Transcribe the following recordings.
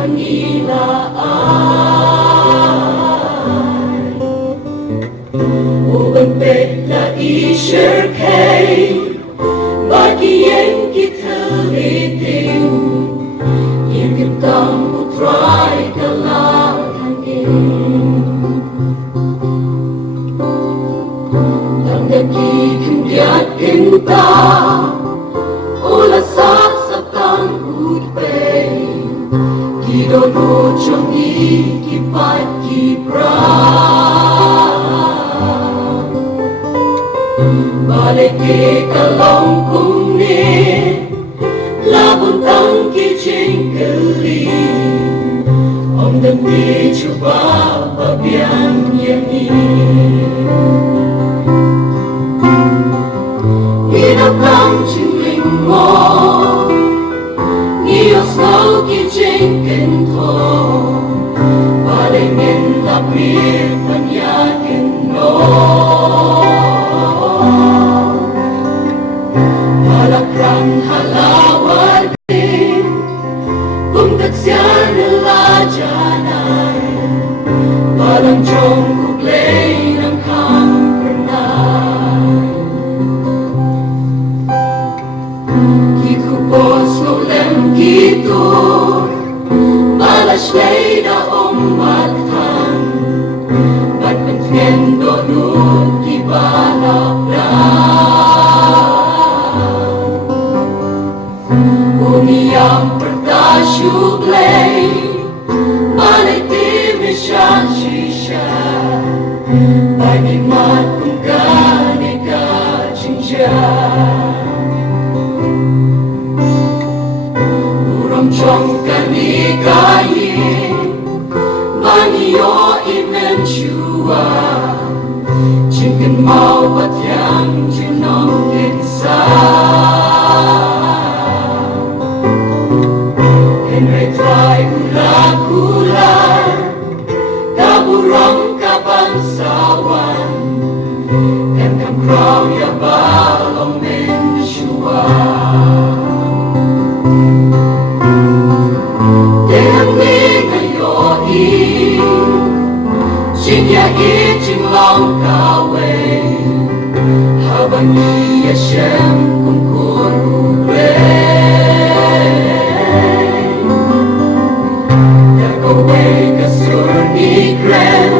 kangilaan Uban petla isyerkay Bagian kita liting Yagip kang putray kalahangin Tangdagi kendiat kenta Ulasak sa tangkut pay Kidodo chong ikipat kiprang Balik ke kalong kung ni Labon tang kijing kali Om dan di coba babian yang ini Hidup kang cingling mo Ngiyos ngau kijing kento Palingin lapit panyakin no Malakrang halawar din Bungkat siya nila dyanay Walang jong kuglay ng kampernay Kikupos ngulem kitur Balas lay na umathan Ba't mentendo nun kibalak na Umiyang pertasyuglay Malitim siya shisha Panimat kung kanika chinja Urang chong kanikayin Maniyo imensyua Chingin mau batyang jinong kinsa Henry ular-ular Kaburong kabansawan Dan kamkraw ya balong mensyua Dehang ngayoi Jinya ijing long kawe Habang niya siyang kungkur Away kasur ni kren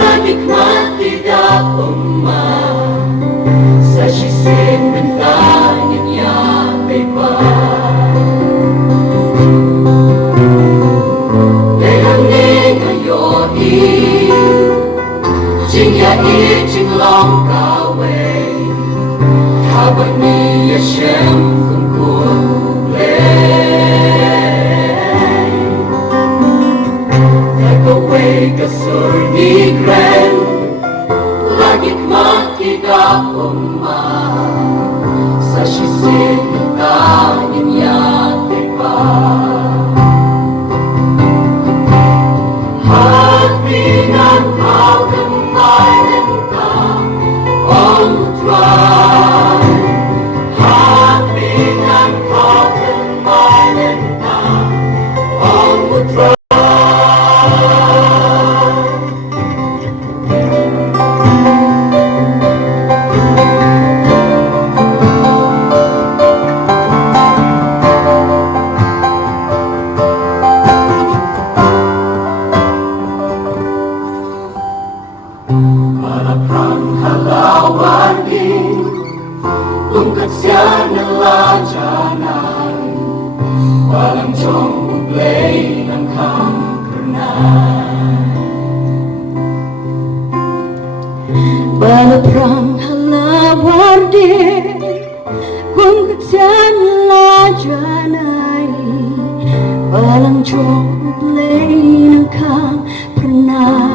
Lagi mati da umma Sa shisin bentanya niya pepa Dehang ngayoi Jinya ijing long kawe Habang niya siyang kungkur Away kasur ni kren Lagit makita umma Sa shisin ng kanin yate pa Hagbinan kau kemarin ka Omutran Hagbinan kau kemarin ka Omutran Malakrang halawar din Tungkat siya nalajanan Walang jong uglay ng kampernay Malakrang halawar din Tungkat siya nalajanan Walang jong uglay ng kampernay